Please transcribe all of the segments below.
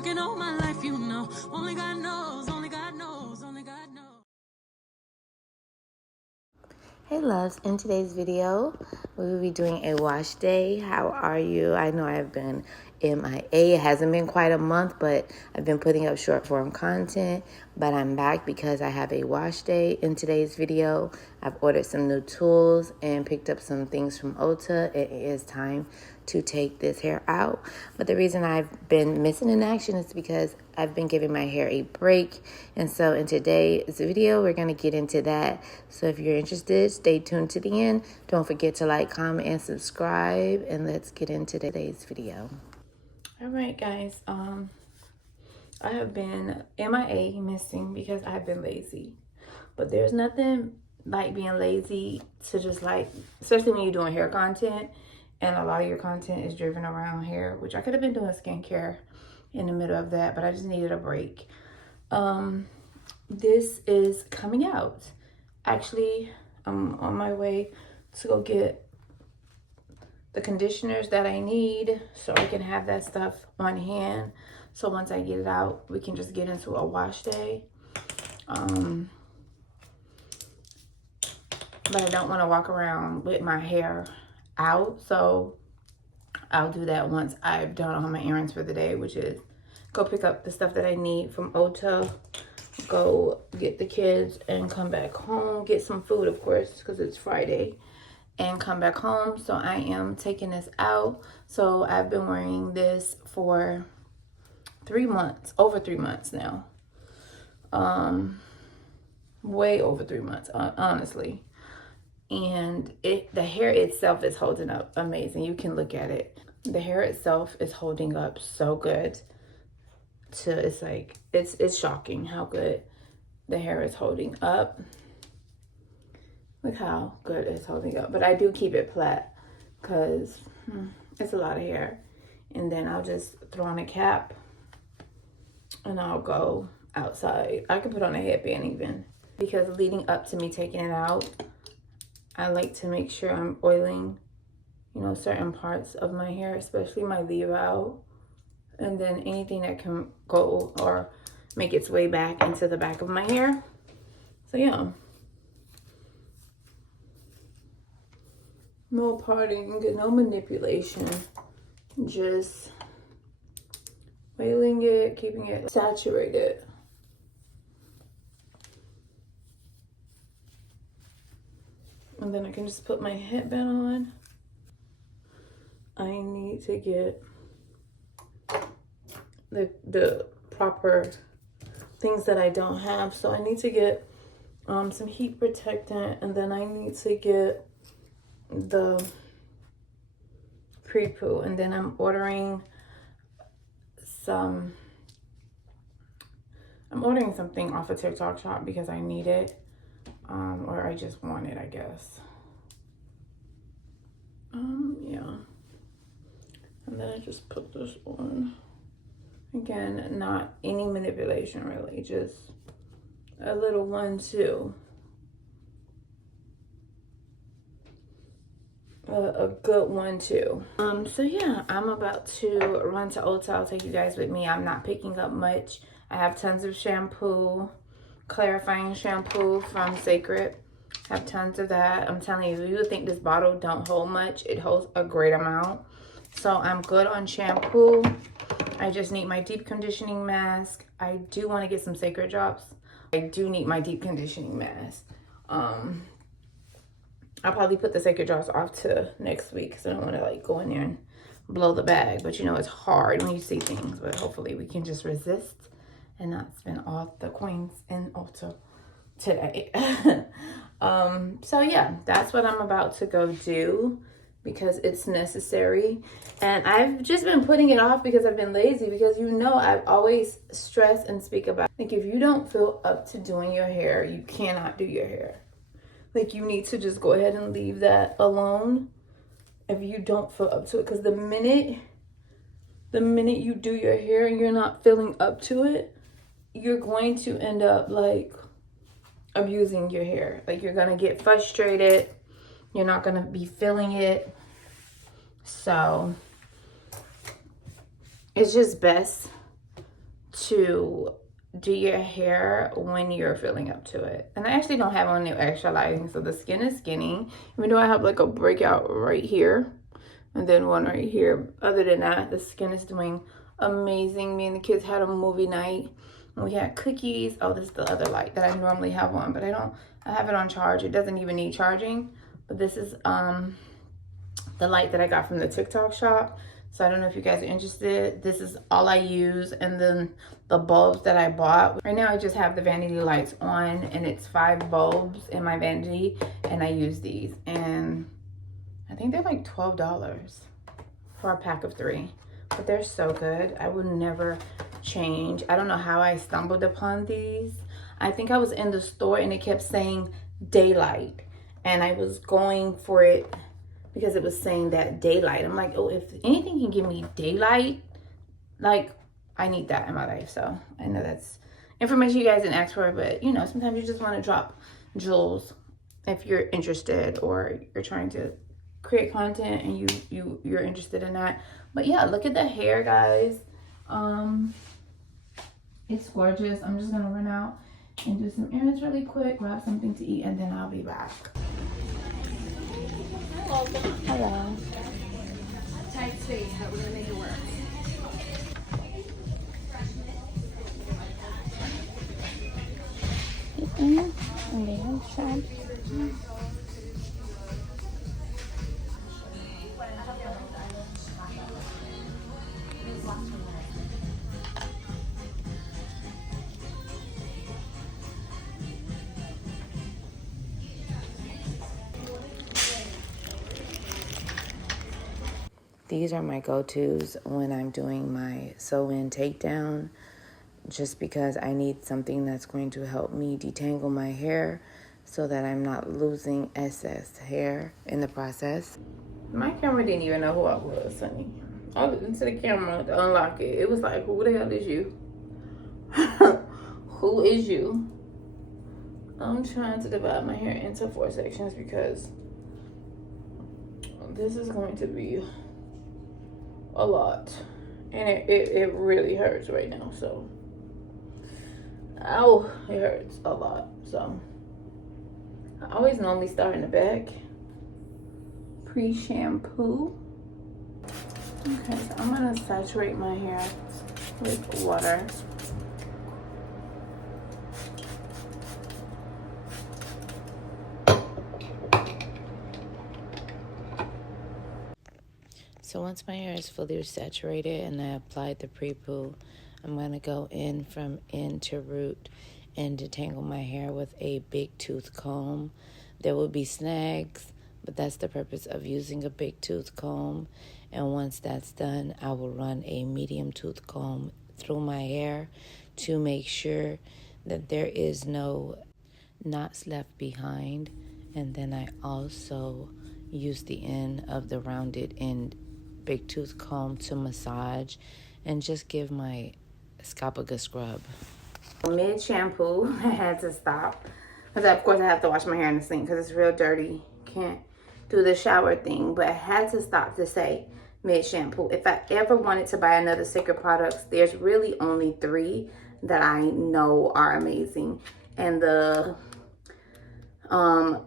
working all my life, you know. Only God knows, only God knows, only God knows. Hey loves, in today's video, we will be doing a wash day. How are you? I know I've been MIA. It hasn't been quite a month, but I've been putting up short form content. But I'm back because I have a wash day in today's video. I've ordered some new tools and picked up some things from Ulta. It is time to take this hair out. But the reason I've been missing in action is because I've been giving my hair a break. And so in today's video, we're going to get into that. So if you're interested, stay tuned to the end. Don't forget to like, comment, and subscribe. And let's get into today's video. All right, guys. I have been MIA, missing, because I've been lazy. But there's nothing like being lazy to just like, especially when you're doing hair content and a lot of your content is driven around hair, which I could have been doing skincare in the middle of that, but I just needed a break. This is coming out. Actually, I'm on my way to go get the conditioners that I need so I can have that stuff on hand. So once I get it out, we can just get into a wash day. But I don't want to walk around with my hair out. So I'll do that once I've done all my errands for the day, which is go pick up the stuff that I need from Ulta, go get the kids, and come back home. Get some food, of course, because it's Friday. And come back home. So I am taking this out. So I've been wearing this for 3 months, over 3 months now. Way over 3 months, honestly. And the hair itself is holding up amazing. You can look at it. The hair itself is holding up so good. It's like, it's shocking how good the hair is holding up. Look how good it's holding up. But I do keep it flat because it's a lot of hair. And then I'll just throw on a cap and I'll go outside. I could put on a headband even, because leading up to me taking it out, I like to make sure I'm oiling, you know, certain parts of my hair, especially my leave out. And then anything that can go or make its way back into the back of my hair. So yeah. No parting, no manipulation. Just oiling it, keeping it saturated. And then I can just put my headband on. I need to get the proper things that I don't have. So I need to get some heat protectant, and then I need to get the pre-poo, and then I'm ordering something off of TikTok shop because I need it, or I just want it, I guess. Yeah, and then I just put this on. Again, not any manipulation really, just a little 1-2. A good 1-2. So yeah, I'm about to run to Ulta. I'll take you guys with me. I'm not picking up much. I have tons of shampoo, clarifying shampoo from Sacred. I have tons of that. I'm telling you, you would think this bottle don't hold much. It holds a great amount. So I'm good on shampoo. I just need my deep conditioning mask. I do want to get some Sacred drops. I do need my deep conditioning mask. I'll probably put the Sacred drops off to next week because I don't want to like go in there and blow the bag. But you know, it's hard when you see things. But hopefully we can just resist and not spend all the coins in Ulta today. So yeah, that's what I'm about to go do because it's necessary. And I've just been putting it off because I've been lazy, because you know I've always stressed and speak about, like, if you don't feel up to doing your hair, you cannot do your hair. Like, you need to just go ahead and leave that alone if you don't feel up to it. Because the minute you do your hair and you're not feeling up to it, you're going to end up like abusing your hair. Like, you're gonna get frustrated. You're not gonna be feeling it. So it's just best to do your hair when you're feeling up to it. And I actually don't have on any extra lighting, so the skin is skinny, even though I have like a breakout right here and then one right here. Other than that, the skin is doing amazing. Me and the kids had a movie night and we had cookies. Oh, this is the other light that I normally have on, but I have it on charge. It doesn't even need charging, but this is the light that I got from the TikTok shop. So I don't know if you guys are interested. This is all I use. And then the bulbs that I bought. Right now I just have the vanity lights on, and it's 5 bulbs in my vanity, and I use these. And I think they're like $12 for a pack of 3. But they're so good. I would never change. I don't know how I stumbled upon these. I think I was in the store and it kept saying daylight. And I was going for it because it was saying that daylight. I'm like, oh, if anything can give me daylight, like, I need that in my life. So I know that's information you guys didn't ask for, but you know, sometimes you just want to drop jewels if you're interested, or you're trying to create content and you're interested in that. But yeah, look at the hair, guys. It's gorgeous. I'm just gonna run out and do some errands really quick, grab something to eat, and then I'll be back. Hello. Tight space, but we're gonna make it work. On the outside. These are my go-tos when I'm doing my sew-in takedown, just because I need something that's going to help me detangle my hair so that I'm not losing excess hair in the process. My camera didn't even know who I was, honey. I looked into the camera to unlock it. It was like, who the hell is you? Who is you? I'm trying to divide my hair into 4 sections because this is going to be a lot, and it really hurts right now. So ow, it hurts a lot. So I always normally start in the back, pre-shampoo. Okay, so I'm gonna saturate my hair with water. So once my hair is fully saturated and I applied the pre-poo, I'm going to go in from end to root and detangle my hair with a big tooth comb. There will be snags, but that's the purpose of using a big tooth comb. And once that's done, I will run a medium tooth comb through my hair to make sure that there is no knots left behind. And then I also use the end of the rounded end big tooth comb to massage and just give my scalp a good scrub. Mid shampoo, I had to stop because of course I have to wash my hair in the sink because it's real dirty. Can't do the shower thing, but I had to stop to say mid shampoo. If I ever wanted to buy another Secret products, there's really only 3 that I know are amazing, and the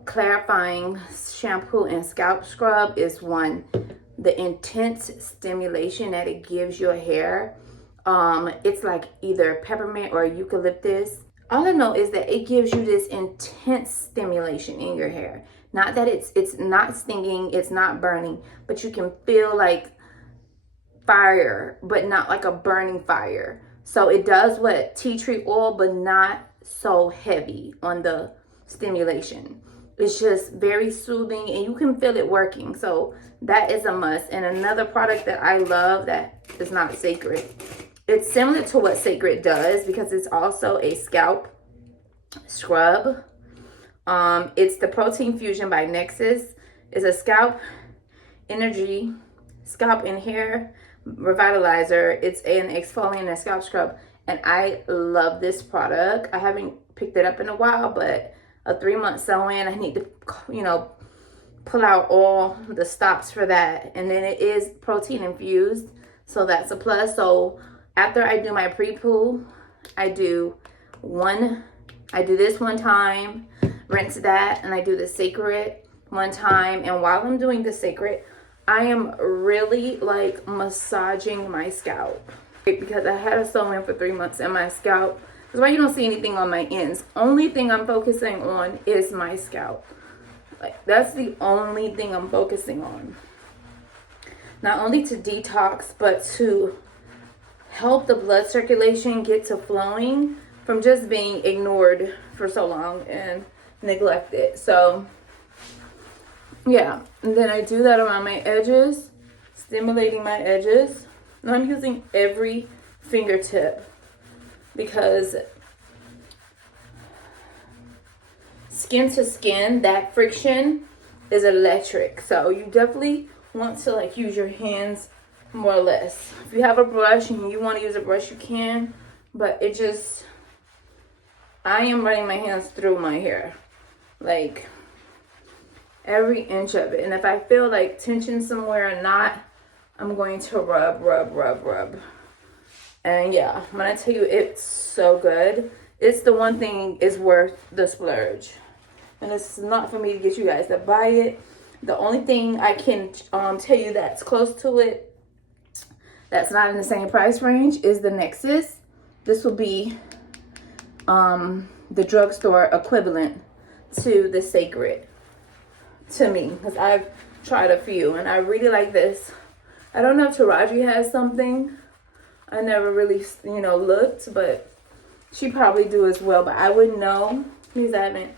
clarifying shampoo and scalp scrub is one. The intense stimulation that it gives your hair, it's like either peppermint or eucalyptus. All I know is that it gives you this intense stimulation in your hair. Not that it's not stinging, it's not burning, but you can feel like fire, but not like a burning fire. So it does what tea tree oil, but not so heavy on the stimulation. It's just very soothing and you can feel it working. So that is a must. And another product that I love that is not Sacred. It's similar to what Sacred does because it's also a scalp scrub. It's the Protein Fusion by Nexus. It's a scalp energy, scalp and hair revitalizer. It's an exfoliant and scalp scrub. And I love this product. I haven't picked it up in a while, but a 3-month sew-in, I need to, you know, pull out all the stops for that. And then it is protein infused, so that's a plus. So after I do my pre-poo, I do this one time, rinse that, and I do the Sacred one time. And while I'm doing the Sacred, I am really like massaging my scalp because I had a sew-in for 3 months and my scalp. That's why you don't see anything on my ends. Only thing I'm focusing on is my scalp. Like, that's the only thing I'm focusing on. Not only to detox, but to help the blood circulation get to flowing from just being ignored for so long and neglected. So yeah, and then I do that around my edges, stimulating my edges. And I'm using every fingertip because skin to skin, that friction is electric. So you definitely want to like use your hands more or less. If you have a brush and you want to use a brush, you can, but it just, I am running my hands through my hair, like every inch of it. And if I feel like tension somewhere or not, I'm going to rub. And yeah, when I tell you it's so good, it's the one thing is worth the splurge. And it's not for me to get you guys to buy it. The only thing I can tell you that's close to it, that's not in the same price range, is the Nexus. This will be the drugstore equivalent to the Sacred to me, because I've tried a few and I really like this. I don't know if Taraji has something. I never really, looked, but she probably do as well. But I wouldn't know because I haven't,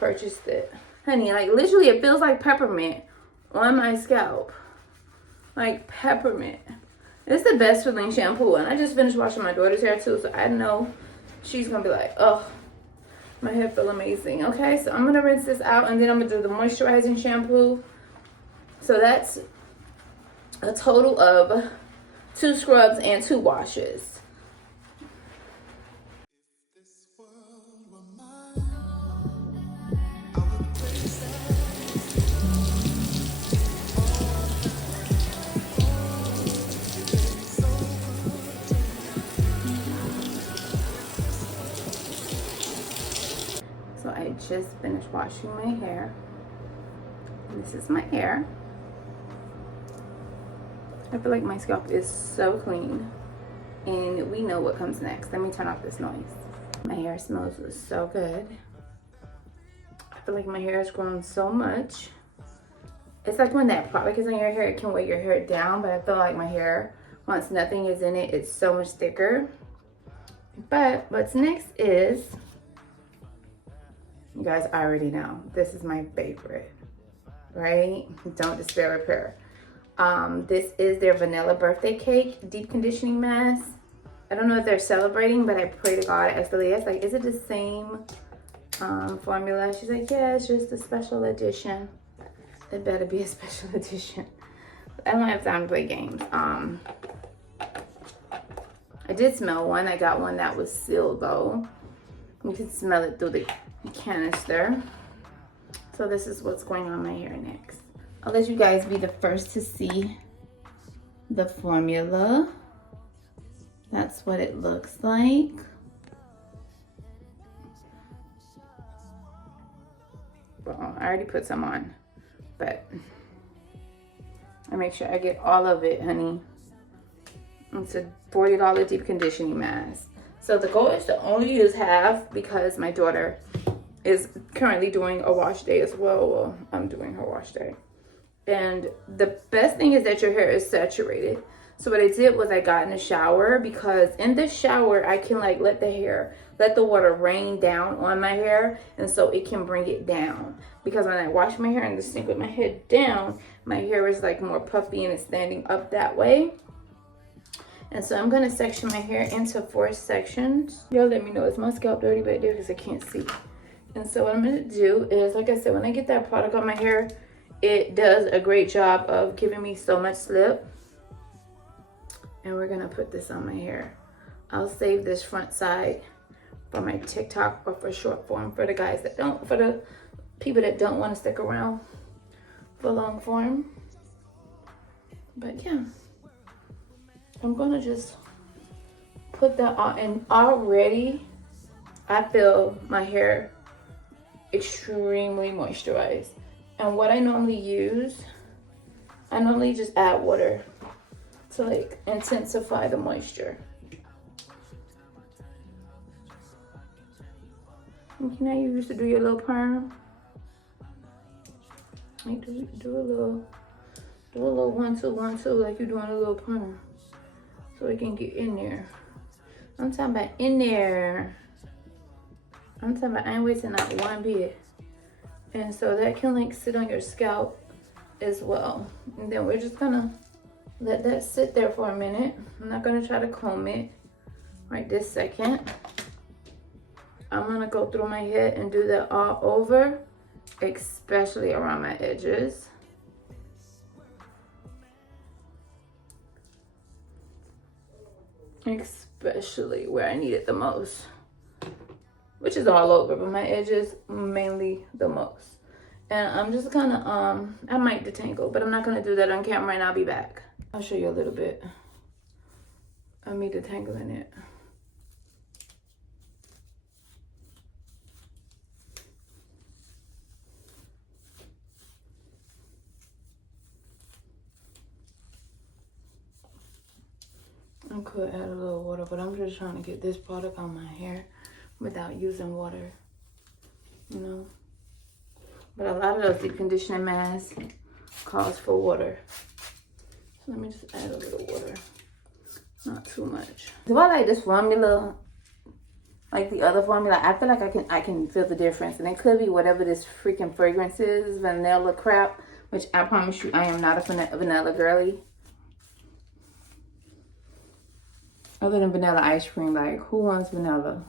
purchased it. Honey, like literally it feels like peppermint on my scalp. Like peppermint. It's the best feeling shampoo. And I just finished washing my daughter's hair too. So I know she's going to be like, oh, my hair feel amazing. Okay, so I'm going to rinse this out. And then I'm going to do the moisturizing shampoo. So that's a total of 2 scrubs and 2 washes. So I just finished washing my hair. And this is my hair. I feel like my scalp is so clean. And we know what comes next. Let me turn off this noise. My hair smells so good. I feel like my hair has grown so much. It's like when that product is on your hair, it can weigh your hair down. But I feel like my hair, once nothing is in it, it's so much thicker. But what's next is, you guys already know, this is my favorite, right? Don't Despair Repair. This is their vanilla birthday cake deep conditioning mask. I don't know if they're celebrating, but I pray to God. I asked the lady, I was like, is it the same formula? She's like, yeah, it's just a special edition. It better be a special edition. I don't have time to play games. I did smell one. I got one that was sealed though. You can smell it through the canister. So this is what's going on my hair next. I'll let you guys be the first to see the formula. That's what it looks like. Well, I already put some on, but I make sure I get all of it, honey. It's a $40 deep conditioning mask. So the goal is to only use half because my daughter is currently doing a wash day as well. Well, I'm doing her wash day. And the best thing is that your hair is saturated. So what I did was I got in the shower, because in the shower I can like let the water rain down on my hair, and so it can bring it down. Because when I wash my hair in the sink with my head down, my hair is like more puffy and it's standing up that way. And so I'm going to section my hair into 4 sections. Y'all let me know, is my scalp dirty back there because I can't see. And so what I'm going to do is, like I said, when I get that product on my hair, it does a great job of giving me so much slip. And we're going to put this on my hair. I'll save this front side for my TikTok or for short form for the guys that don't, for the people that don't want to stick around for long form. But yeah, I'm going to just put that on, and already I feel my hair extremely moisturized. And what I normally use, I normally just add water to like intensify the moisture. You know, you used to do your little perm. Like do a little 1 2 1 2 like you're doing a little perm, so it can get in there. I'm talking about in there. I'm talking about I ain't wasting not one bit. And so that can like sit on your scalp as well. And then we're just gonna let that sit there for a minute. I'm not gonna try to comb it right this second. I'm gonna go through my head and do that all over, especially around my edges. Especially where I need it the most, which is all over, but my edges mainly the most. And I'm just gonna, I might detangle, but I'm not gonna do that on camera, and I'll be back. I'll show you a little bit of me detangling it. I could add a little water, but I'm just trying to get this product on my hair without using water, you know. But a lot of those deep conditioning masks calls for water. So let me just add a little water, not too much. Do I like this formula like the other formula? I feel like I can feel the difference, and it could be whatever this freaking fragrance is, vanilla crap, which I promise you I am not a vanilla girly. Other than vanilla ice cream, like who wants vanilla?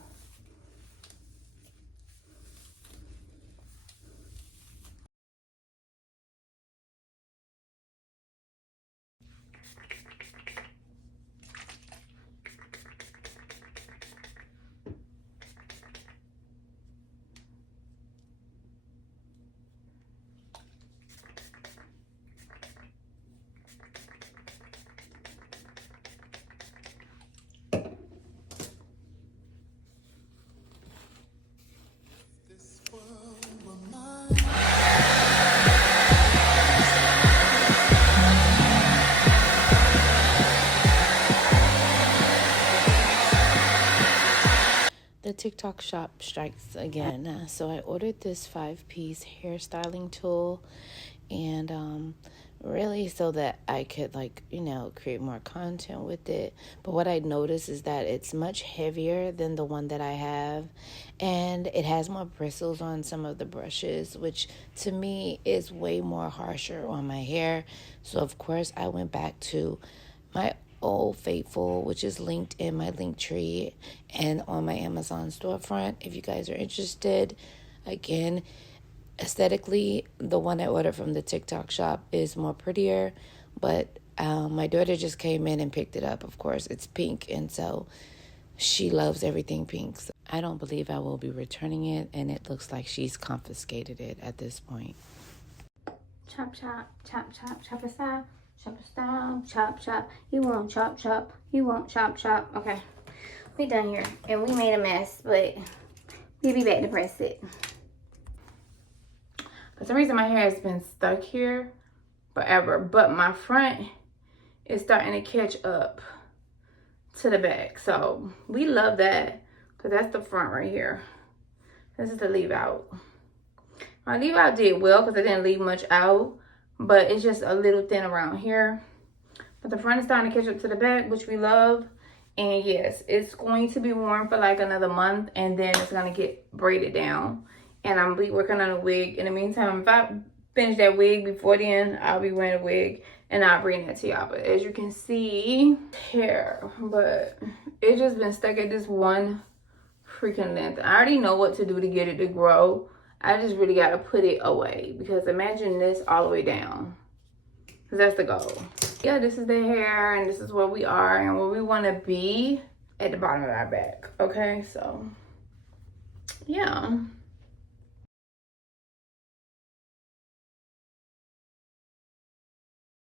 The TikTok shop strikes again. So I ordered this 5-piece hairstyling tool, and really so that I could, like, you know, create more content with it. But what I noticed is that it's much heavier than the one that I have, and it has more bristles on some of the brushes, which to me is way more harsher on my hair. So of course I went back to my Old Faithful, which is linked in my Linktree and on my Amazon storefront if you guys are interested. Again, aesthetically, the one I ordered from the TikTok shop is more prettier, but my daughter just came in and picked it up. Of course, it's pink, and so she loves everything pink. So I don't believe I will be returning it, and it looks like she's confiscated it at this point. Chop, chop, chop, chop, chop aside. Chop a style, chop, chop. You won't chop, chop. You won't chop, chop. Okay, we done here. And we made a mess, but we'll be back to press it. For some reason, my hair has been stuck here forever, but my front is starting to catch up to the back. So we love that, because that's the front right here. This is the leave out. My leave out did well because I didn't leave much out, but it's just a little thin around here. But the front is starting to catch up to the back, which we love. And yes, it's going to be worn for like another month, and then it's going to get braided down. And I'm be working on a wig. In the meantime, if I finish that wig before then, I'll be wearing a wig, and I'll bring that to y'all. But as you can see, hair, but it's just been stuck at this one freaking length. I already know what to do to get it to grow. I just really got to put it away, because imagine this all the way down, because that's the goal. Yeah, this is the hair, and this is where we are and where we want to be at the bottom of our back. Okay, so yeah.